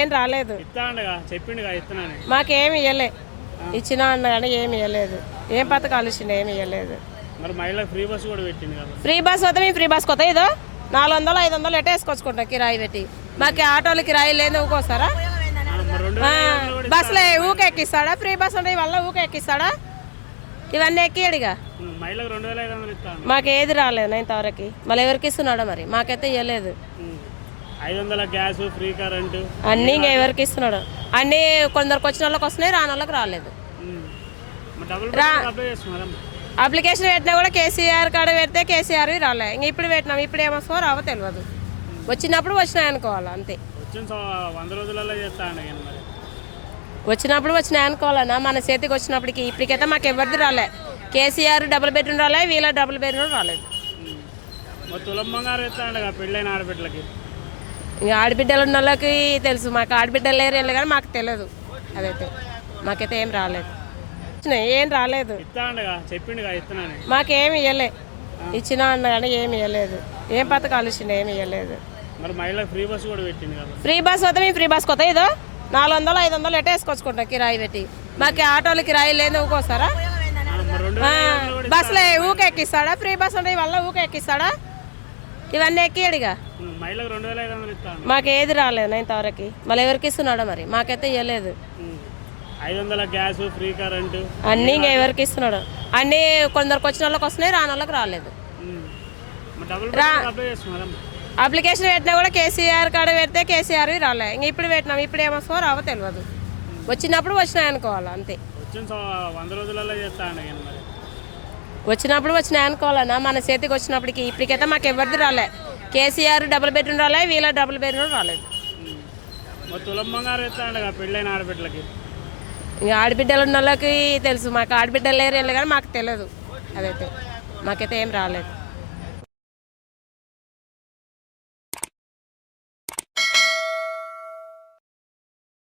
ఏం రాలేదు. మాకేమి ఇవ్వలే ఇచ్చినా అన్న కానీ ఏమి ఇవ్వలేదు ఏం పథకాలు ఇచ్చిండు ఏమి ఇవ్వలేదు ఫ్రీ బస్ వద్ద మేము ఫ్రీ బస్ కొత్త ఇదో? నాలుగు వందలు ఐదు వందలు ఎట్ట వేసుకొచ్చుకుంటాం కిరాయి పెట్టి. మాకు ఆటోలు కిరాయి లేదు ఊకోస్తారా బస్సులో ఊక ఎక్కిస్తాడా ఫ్రీ బస్ ఉండే వల్ల ఊక ఎక్కిస్తాడా ఇవన్నీ ఎక్కియడుగా. మాకు ఏది రాలేదు ఇంతవరకు. మళ్ళీ ఎవరికి ఇస్తున్నాడా మరి? మాకైతే ఇవ్వలేదు ఐదు వందల గ్యాస్ ఫ్రీ కరెంటు. అన్నీ ఇంకా ఎవరికి ఇస్తున్నాడు? అన్నీ కొందరికి వచ్చిన వాళ్ళకి వస్తున్నాయి రాని వాళ్ళకి రాలేదు. అప్లికేషన్ పెట్టినా కూడా కేసీఆర్ కాడ పెడితే కేసీఆర్ రాలే. ఇంక ఇప్పుడు పెట్టినాం ఇప్పుడు ఏమొస్తామో రావో తెలియదు వచ్చినప్పుడు వచ్చినాయి అనుకోవాలి అంతే. వచ్చినప్పుడు వచ్చినాయి అనుకోవాలన్నా మన చేతికి వచ్చినప్పటికి. ఇప్పటికైతే మాకు ఎవరిది రాలే. కేసీఆర్ డబుల్ బెడ్రూమ్ రాలే వీళ్ళ డబుల్ బెడ్రూమ్ రాలేదు. పెళ్ళైన ఆడబిడ్డలకి. ఇంకా ఆడబిడ్డలు ఉన్న వాళ్ళకి తెలుసు. మాకు ఆడబిడ్డలు లేరు వెళ్ళి కానీ మాకు తెలియదు అదైతే. మాకైతే ఏం రాలేదు. ఏం రాలేదు. మాకేమి ఇవ్వలే ఇచ్చినా అన్న కానీ ఏమి ఇవ్వలేదు ఏం పథకాలు ఇచ్చిండు ఏమి ఇవ్వలేదు ఫ్రీ బస్ వద్ద మేము ఫ్రీ బస్ కొత్త ఇదో? నాలుగు వందలు ఐదు వందలు ఎట్ట వేసుకొచ్చుకుంటాం కిరాయి పెట్టి. మాకు ఆటోలు కిరాయి లేదు ఊకోస్తారా బస్సులో ఊక ఎక్కిస్తాడా ఫ్రీ బస్ ఉండే వల్ల ఊక ఎక్కిస్తాడా ఇవన్నీ ఎక్కియడుగా? మాకు ఏది రాలేదు ఇంతవరకు మళ్ళీ ఎవరికి ఇస్తున్నాడా మరి? మాకైతే ఇవ్వలేదు. ఐదు వందల గ్యాస్ ఫ్రీ కరెంటు. అన్నీ ఇంకా ఎవరికి ఇస్తున్నాడు? అన్నీ కొందరికి వచ్చిన వాళ్ళకి వస్తున్నాయి రాని వాళ్ళకి రాలేదు. అప్లికేషన్ పెట్టినా కూడా కేసీఆర్ కాడ పెడితే కేసీఆర్ రాలే. ఇంక ఇప్పుడు పెట్టినాం ఇప్పుడు ఏమొస్తామో రావో తెలియదు వచ్చినప్పుడు వచ్చినాయి అనుకోవాలి అంతే. వంద రోజులలో చేస్తా వచ్చినప్పుడు వచ్చినాయి అనుకోవాలన్నా మన చేతికి వచ్చినప్పటికి ఇప్పటికైతే మాకు ఎవరిది రాలే. కేసీఆర్ డబుల్ బెడ్రూమ్ రాలే వీళ్ళ డబుల్ బెడ్రూమ్ రాలేదు. పెళ్ళైన ఆడబిడ్డలకి? ఇంకా ఆడబిడ్డలు ఉన్న వాళ్ళకి తెలుసు మాకు ఆడబిడ్డలు లేరు కానీ మాకు తెలియదు అదైతే మాకైతే ఏం రాలేదు.